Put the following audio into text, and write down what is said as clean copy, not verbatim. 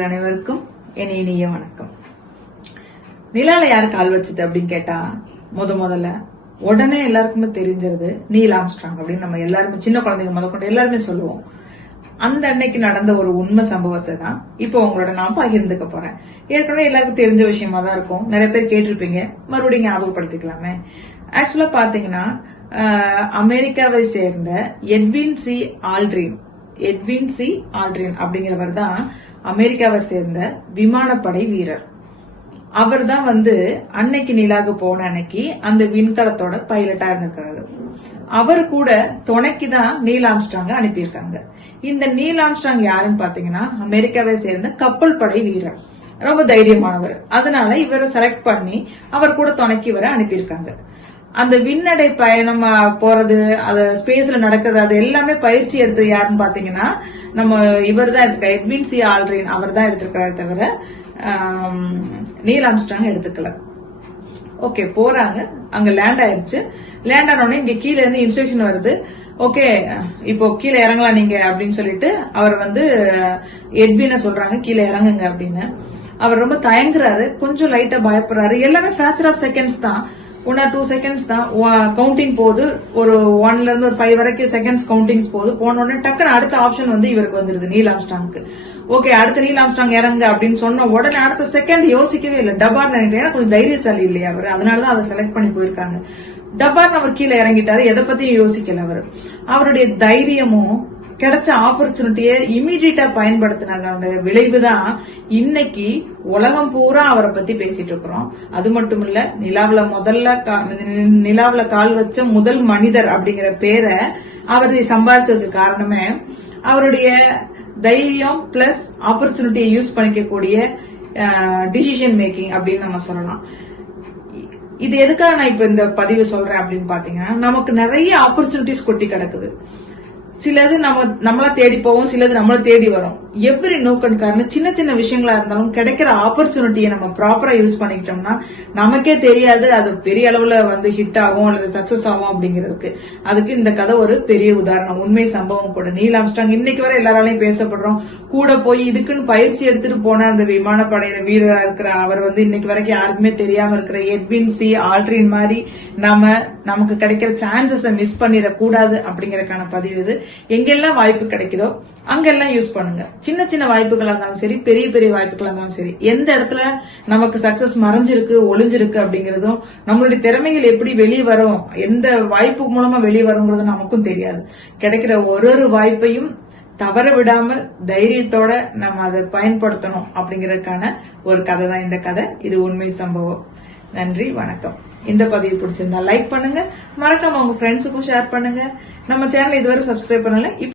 அனைவருக்கும் என் இனிய வணக்கம். நிலால யாரு கால் வச்சது அப்படின்னு கேட்டா முதல்ல உடனே எல்லாருக்குமே தெரிஞ்சது நீல் ஆம்ஸ்ட்ராங் அப்படின்னு நம்ம எல்லாருமே சின்ன குழந்தைங்க முதற்கொண்டு எல்லாருமே சொல்லுவோம். அந்த அன்னைக்கு நடந்த ஒரு உண்மை சம்பவத்தை தான் இப்போ உங்களோட நான் பகிர்ந்துக்க போறேன். ஏற்கனவே எல்லாருக்கும் தெரிஞ்ச விஷயமா தான் இருக்கும், நிறைய பேர் கேட்டிருப்பீங்க, மறுபடியும் ஞாபகப்படுத்திக்கலாமே. ஆக்சுவலா பாத்தீங்கன்னா அமெரிக்காவை சேர்ந்த எட்வின் சி ஆல்ட்ரின் அப்படிங்கிறவர் தான் அமெரிக்காவை சேர்ந்த விமானப்படை வீரர். அவர் தான் அன்னைக்கு நிலாவுக்கு போன அன்னைக்கு அந்த விண்கலத்தோட பைலட்டா இருந்திருக்காரு. அவரு கூட துணைக்கு தான் நீல் ஆம்ஸ்ட்ராங்க அனுப்பியிருக்காங்க. இந்த நீல் ஆம்ஸ்ட்ராங் யாருன்னு பாத்தீங்கன்னா அமெரிக்காவை சேர்ந்த கப்பல் படை வீரர், ரொம்ப தைரியமானவர். அதனால இவரை செலக்ட் பண்ணி அவர் கூட துணைக்கு இவரை அனுப்பியிருக்காங்க. அந்த விண்ணடை பயணம் போறது, அது ஸ்பேஸ்ல நடக்கிறது, அது எல்லாமே பயிற்சி எடுத்து யாருன்னு பாத்தீங்கன்னா நம்ம இவர் தான் எடுத்திருக்காரு, எட்வின் சி ஆல்ட்ரின் அவர் தான் எடுத்திருக்காரு, தவிர நீல் ஆம்ஸ்ட்ராங் எடுத்துக்கல. ஓகே, போறாங்க, அங்க லேண்ட் ஆயிருச்சு. லேண்ட் ஆனோடனே இங்க கீழே இருந்து இன்ஸ்ட்ரக்ஷன் வருது, ஓகே இப்போ கீழே இறங்கலாம் நீங்க அப்படின்னு சொல்லிட்டு அவர் எட்வின சொல்றாங்க கீழே இறங்குங்க அப்படின்னு. அவர் ரொம்ப தயங்குறாரு, கொஞ்சம் லைட்டா பயப்படுறாரு. எல்லாமே ஃபிராக்சர் ஆஃப் செகண்ட்ஸ் தான், 1 or 2 seconds தான் கவுண்டிங் போகுது. ஒரு 1ல இருந்து ஒரு 5 வரைக்கும் செகண்ட்ஸ் கவுண்டிங் போகுது. போன உடனே டக்குன்னு அடுத்த ஆப்ஷன் இவருக்கு வந்துருது, நீல் ஆம்ஸ்ட்ராங்க்கு. ஓகே, அடுத்த நீல் ஆம்ஸ்ட்ராங் இறங்க அப்படின்னு சொன்ன உடனே அடுத்த செகண்ட் யோசிக்கவே இல்லை, டபார் நினைக்கிறேன், கொஞ்சம் தைரியசாலி இல்லையா அவரு, அதனாலதான் அதை செலக்ட் பண்ணி போயிருக்காங்க. டபார்னு அவர் கீழே இறங்கிட்டாரு, எதை பத்தியும் யோசிக்கல அவரு. அவருடைய தைரியமும் கிடைச்ச ஆப்பர்ச்சுனிட்டியை இமீடியட்டா பயன்படுத்தினதோட விளைவுதான் இன்னைக்கு உலகம் பூரா அவரை பத்தி பேசிட்டு இருக்கிறோம். அது மட்டும் இல்ல, நிலாவுல கால் வச்ச முதல் மனிதர் அப்படிங்கிற பேரை அவர் சம்பாதிச்சதுக்கு காரணமே அவருடைய தைரியம் பிளஸ் ஆப்பர்ச்சுனிட்டியை யூஸ் பண்ணிக்கக்கூடிய டிசிஷன் மேக்கிங் அப்படின்னு நம்ம சொல்லலாம். இது எதுக்காக நான் இப்ப இந்த பதிவு சொல்றேன் அப்படின்னு பாத்தீங்கன்னா, நமக்கு நிறைய ஆப்பர்ச்சுனிட்டிஸ் கொட்டி கிடக்குது. சிலது நம்மளா தேடி போவோம், சிலது நம்மள தேடி வரும். எவ்ரி நோக்கன் காரணம் சின்ன சின்ன விஷயங்களா இருந்தாலும் கிடைக்கிற ஆப்பர்ச்சுனிட்டியை நம்ம ப்ராப்பரா யூஸ் பண்ணிக்கிட்டோம்னா நமக்கே தெரியாது அது பெரிய அளவுல ஹிட் ஆகும் அல்லது சக்சஸ் ஆகும் அப்படிங்கிறதுக்கு. அதுக்கு இந்த கதை ஒரு பெரிய உதாரணம், உண்மை சம்பவம் கூட. நீல் ஆம்ஸ்ட்ராங் இன்னைக்கு வரை எல்லாராலையும் பேசப்படுறோம். கூட போய் இதுக்குன்னு பயிற்சி எடுத்துட்டு போன அந்த விமானப்படையில வீரரா இருக்கிற அவர் இன்னைக்கு வரைக்கும் யாருக்குமே தெரியாம இருக்கிற எட்வின் சி ஆல்ட்ரின் மாதிரி நமக்கு கிடைக்கிற சான்சஸ் மிஸ் பண்ணிடக்கூடாது அப்படிங்கறதுக்கான பதிவு இது. எங்கெல்லாம் வாய்ப்பு கிடைக்குதோ அங்கெல்லாம் யூஸ் பண்ணுங்க. சின்ன சின்ன வாய்ப்புகளா இருந்தாலும் சரி, பெரிய பெரிய வாய்ப்புகளா இருந்தாலும் சரி, எந்த இடத்துல நமக்கு சக்சஸ் மறைஞ்சிருக்கு ஒளிஞ்சிருக்கு அப்படிங்கறதும், நம்மளுடைய திறமைகள் எப்படி வெளியே வரும், எந்த வாய்ப்பு மூலமா வெளியே வருங்கிறது நமக்கும் தெரியாது. கிடைக்கிற ஒரு வாய்ப்பையும் தவற விடாம தைரியத்தோட நம்ம அதை பயன்படுத்தணும் அப்படிங்கறதுக்கான ஒரு கதை தான் இந்த கதை. இது உண்மை சம்பவம். நன்றி, வணக்கம். இந்த பதிவு பிடிச்சிருந்தா லைக் பண்ணுங்க, மறக்காம உங்க ஃப்ரெண்ட்ஸுக்கும் ஷேர் பண்ணுங்க. நம்ம சேனல் இதுவரை சப்ஸ்கிரைப் பண்ணல